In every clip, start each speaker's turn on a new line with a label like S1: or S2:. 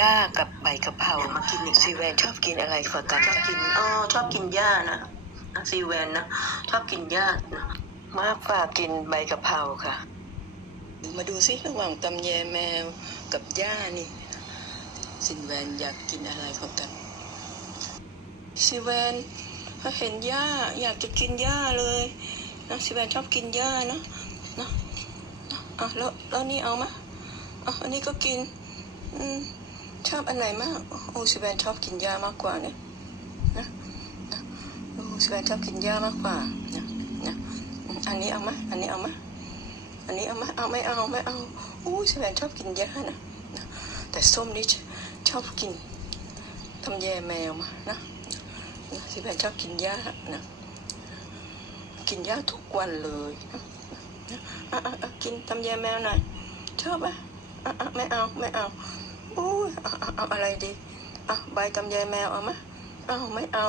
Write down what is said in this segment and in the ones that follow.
S1: หญ้ากับใบกะเพรา
S2: เนี่ยมากินอีกแล้ว
S1: ซีแวนชอบกินอะไรกว่ากัน
S2: ชอบกินอ๋อชอบกินหญ้านะนะซีแวนนะชอบกินหญ้านะ
S1: มากกว่ากินใบกะเพราค่ะ มาดูซิระหว่างตำแยแมวกับหญ้านี่ซีแวนอยากกินอะไรกว่ากันซีแวนถ้าเห็นหญ้าอยากจะกินหญ้าเลยนะซีแวนชอบกินหญ้านะนะนะอะแล้วแล้วนี่เอามะอะอันนี้ก็กิน อืม ชอบอันไหนมากโอ้ซีแวนชอบกินหญ้ามากกว่าเนี่ยนะนะโอ้ซีแวนชอบกินหญ้ามากกว่านะนะอันนี้เอาไหมอันนี้เอาไหมอันนี้เอาไหมเอาไม่เอาไม่เอาโอ้ซีแวนชอบกินหญ้านะนะแต่ส้มนี่ชอบกินตำแยแมวมานะนะซีแวนชอบกินหญ้านะกินหญ้าทุกวันเลยนะนะอะกินตำแยแมวหน่อยชอบอะอะอะไม่เอาไม่เอา โอ้ยเอาอะไรดีอะใบตำยายแมวเอามะเอาไม่เอา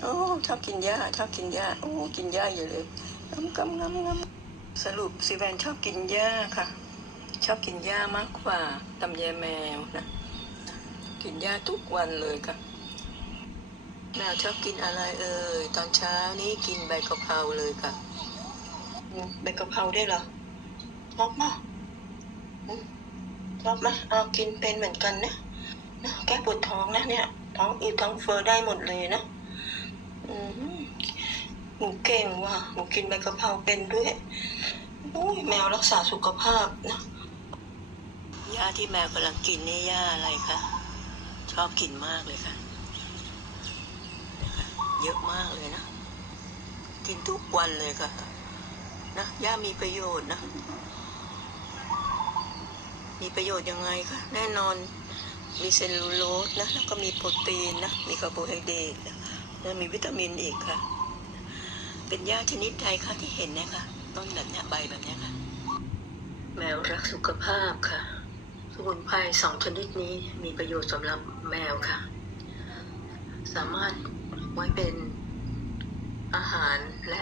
S1: โอ้ชอบกินหญ้าชอบกินหญ้าโอ้กินหญ้าอยู่เลยงำกำงำงำสรุปซีแวนชอบกินหญ้าค่ะ ชอบกินหญ้ามากกว่าตำยายแมวนะ กินหญ้าทุกวันเลยค่ะแมวชอบกินอะไรเอ่ยตอนเช้านี้กินใบกะเพราเลยค่ะใบกะเพราได้เหรอชอบมาก ชอบไหมเอากินเป็นเหมือนกันนะนะแก้ปวดท้องนะเนี่ย ท้องอืดท้องเฟ้อได้หมดเลยนะอืมหนูเก่งว่ะหนูกินใบกะเพราเป็นด้วยโอ้ยแมวรักษาสุขภาพนะยาที่แมวกำลังกินนี่ยาอะไรคะชอบกินมากเลยค่ะนะคะเยอะมากเลยนะ กินทุกวันเลยค่ะ นะยามีประโยชน์นะ มีประโยชน์ยังไงคะแน่นอนมีเซลลูโลสนะแล้วก็มีโปรตีนนะมีคาร์โบไฮเดรตแล้วมีวิตามินอีกค่ะ เป็นหญ้าชนิดใดคะที่เห็นนะคะต้นแบบเนี้ยใบแบบเนี้ยค่ะ แมวรักสุขภาพค่ะสมุนไพรสองชนิดนี้มีประโยชน์สำหรับแมวค่ะ สามารถไว้เป็นอาหารและ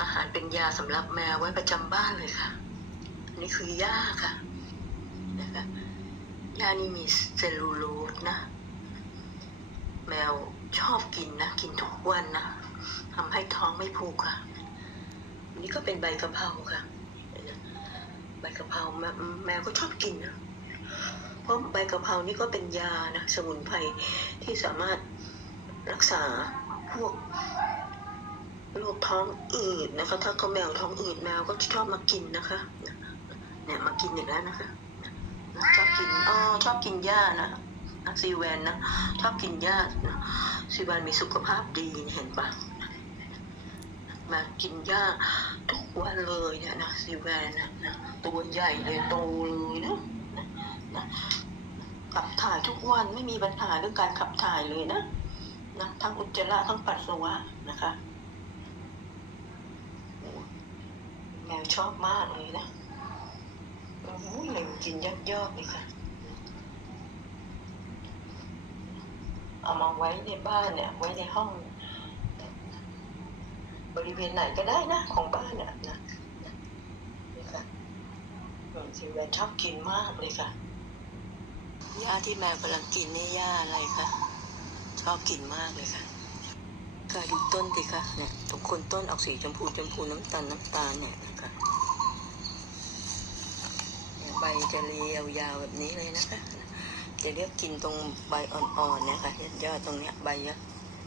S1: อาหารเป็นยาสำหรับแมวไว้ประจำบ้านเลยค่ะ อันนี้คือหญ้าค่ะ นะคะหญ้านี่มีเซลลูโลสนะ แมวชอบกินนะ กินทุกวันนะทำให้ท้องไม่ผูกค่ะอันนี้ก็เป็นใบกะเพราค่ะใบกะเพราแมวแมวก็ชอบกินนะเพราะใบกะเพรานี่ก็เป็นยานะสมุนไพรที่สามารถรักษาพวกโรคท้องอืดนะคะ ถ้าเขาแมวท้องอืดแมวก็ชอบมากินนะคะ เนี่ยมากินอีกแล้วนะคะ ชอบกินอ๋อชอบกินหญ้านะนะซีแวนนะชอบกินหญ้านะซีแวนมีสุขภาพดีเห็นปะมากินหญ้าทุกวันเลยเนี่ยนะซีแวนนะนะตัวใหญ่เลยโตเลยนะนะขับถ่ายทุกวันไม่มีปัญหาเรื่องการขับถ่ายเลยนะนะทั้งอุจจาระทั้งปัสสาวะนะคะแมวชอบมากเลยนะ โอ้โหเลยกินยอดยอดเลยค่ะ เอามาไว้ในบ้านเนี่ย ไว้ในห้อง บริเวณไหนก็ได้นะ ของบ้านเนี่ยนะนะนี่ค่ะหมือนซิวแวนชอบกินมากเลยค่ะหญ้าที่แมวกำลังกินนี่หญ้าอะไรคะชอบกินมากเลยค่ะค่ะดูต้นสิคะเนี่ยตรงคนต้นออกสีชมพูชมพูน้ำตาลน้ำตาลเนี่ยนะคะเนี่ยใบ จะเรียวยาวแบบนี้เลยนะคะ จะเรียกกินตรงใบอ่อนๆนะคะยอดๆตรงเนี้ยใบ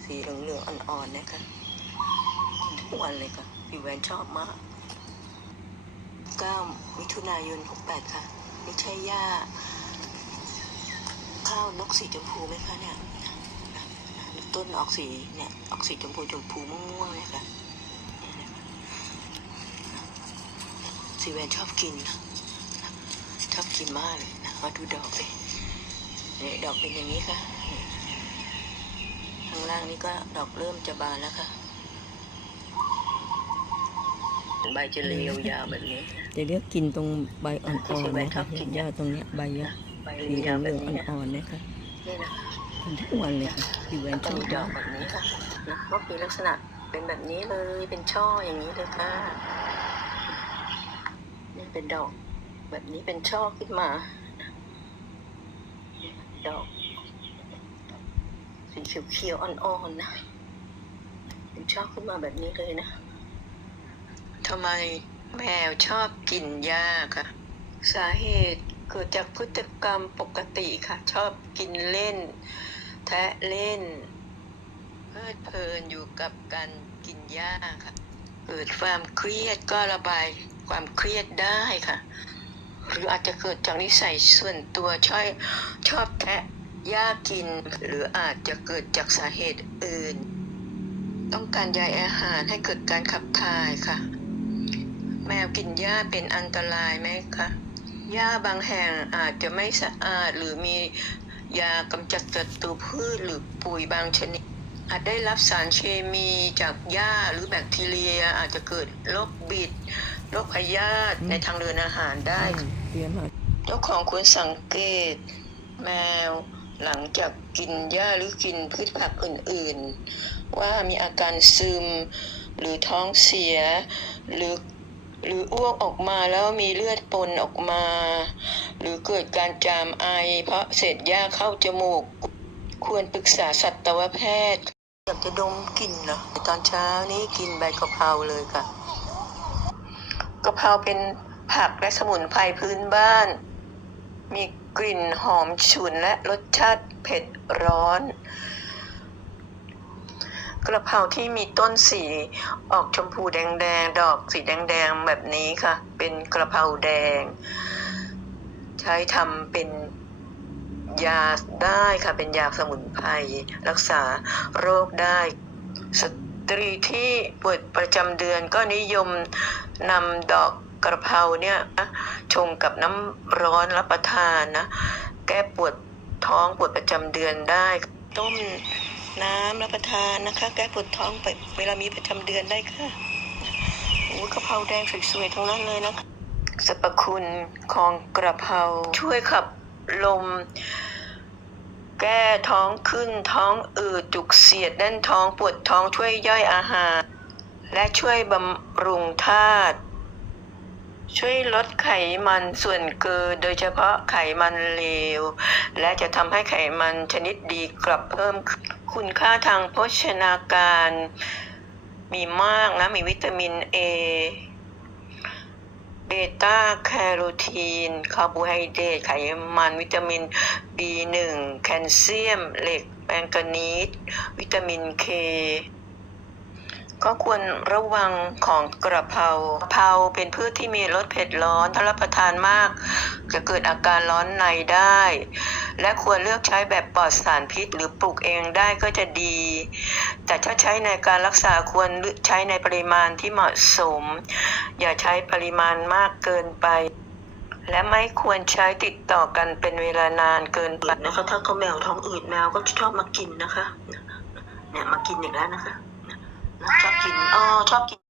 S1: สีเหลืองๆอ่อนๆนะคะกินทุกวันเลยค่ะพี่แวนชอบมาก 9 มิถุนายน 68 ค่ะไม่ใช่หญ้า ข้าวนกสีชมพูไหมคะเนี่ย ต้นออกสีเนี่ย ออกสีชมพูชมพูม่วงๆเนี่ยค่ะคะสีแวนชอบกินนะ กินมากเลยนะมาดูดอกเลยเนี่ยดอกเป็นอย่างนี้ค่ะนี่ข้างล่างนี่ก็ดอกเริ่มจะบานแล้วค่ะ ใบจะเรียวยาวแบบนี้
S3: จะเลือกกินตรงใบอ่
S1: ที่
S3: อน
S1: ชื่อ
S3: ๆ
S1: ใบ
S3: นะ
S1: ชอ
S3: คะ
S1: บกิ
S3: เห็
S1: น
S3: น
S1: เนี่ย
S3: ยอดตรงเนี้ยใบอะ
S1: ใบ
S3: สี
S1: เรี
S3: เห
S1: ยาวแบ
S3: ลื
S1: บ
S3: อง
S1: นี้
S3: ๆอ่อนๆนะคะ
S1: นี่นะคะ
S3: กินทุกวันเลยค่ะพี่แวนช
S1: ก็
S3: อบ
S1: มีดอ
S3: มากก
S1: แบบนี้ค่ะนะก็มีลักษณะเป็นแบบนี้เลยเป็นช่ออย่างนี้เลยค่ะนี่เป็นดอก แบบนี้เป็นช่อขึ้นมา ดอกสี
S2: เขียวๆอ่อนๆนะ เป็นช่อขึ้นมาแบบนี้เลยนะ
S1: ทำไมแมวชอบกินหญ้าคะสาเหตุเกิดจากพฤติกรรมปกติค่ะ ชอบกินเล่น แทะเล่น เพลิดเพลินอยู่กับการกินหญ้าค่ะ เกิดความเครียดก็ระบายความเครียดได้ค่ะ หรืออาจจะเกิดจากนิสัยส่วนตัวชอบชอบแทะหญ้ากิน หรืออาจจะเกิดจากสาเหตุอื่น ต้องการใยอาหารให้เกิดการขับถ่ายค่ะ แมวกินหญ้าเป็นอันตรายไหมคะหญ้าบางแห่งอาจจะไม่สะอาดหรือมียากำจัดศัตรูพืชหรือปุ๋ยบางชนิด อาจได้รับสารเคมีจากหญ้าหรือแบคทีเรีย อาจจะเกิดโรคบิด โรคพยาธิในทางเดินอาหารได้ค่ะ
S3: เตรียมมา
S1: เจ้าของควรสังเกต แมวหลังจากกินหญ้าหรือกินพืชผักอื่นๆ ว่ามีอาการซึม หรือท้องเสีย หรือหรืออ้วกออกมาแล้วมีเลือดปนออกมา หรือเกิดการจามไอ เพราะเศษหญ้าเข้าจมูก ควรปรึกษาสัตวแพทย์ อยากจะดมกลิ่นเหรอตอนเช้านี้กินใบกะเพราเลยค่ะ กะเพราเป็นผักและสมุนไพรพื้นบ้าน มีกลิ่นหอมฉุนและรสชาติเผ็ดร้อน กระเพราที่มีต้นสีออกชมพูแดงๆ ดอกสีแดงๆ แบบนี้ค่ะ เป็นกระเพราแดง ใช้ทำเป็นยาได้ค่ะ เป็นยาสมุนไพรรักษาโรคได้ส ตรีที่ป่วยประจำเดือนก็นิยมนำดอกกระเพราเนี่ยนะชงกับน้ำร้อนรับประทานนะแก้ปวดท้องปวดประจำเดือนได้ ต้มน้ำรับประทานนะคะ แก้ปวดท้องไปเวลามีประจำเดือนได้ค่ะโอ้กระเพราแดงสวยๆทั้งนั้นเลยนะคะสรรพคุณของกระเพราช่วยขับลม แก้ท้องขึ้นท้องอืดจุกเสียดแน่นท้องปวดท้องช่วยย่อยอาหาร และช่วยบำรุงธาตุช่วยลดไขมันส่วนเกินโดยเฉพาะไขมันเลว และจะทำให้ไขมันชนิดดีกลับเพิ่มคุณค่าทางโภชนาการ มีมากนะมีวิตามินเอ เบต้าแคโรทีน คาร์โบไฮเดรตไขมัน วิตามิน B1 แคลเซียม เหล็ก แมงกานีสวิตามินเค ก็ควรระวังของกระเพรากระเพราเป็นพืชที่มีรสเผ็ดร้อนถ้ารับประทานมาก จะเกิดอาการร้อนในได้ และควรเลือกใช้แบบปลอดสารพิษ หรือปลูกเองได้ก็จะดี แต่ถ้าใช้ในการรักษาควรใช้ในปริมาณที่เหมาะสม อย่าใช้ปริมาณมากเกินไปและไม่ควรใช้ติดต่อกันเป็นเวลานานเกินไป
S2: นะคะถ้าเขาแมวท้องอืดแมวก็ชอบมากินนะคะ เนี่ยมากินอีกแล้วนะคะ ชอบกินเออชอบกิน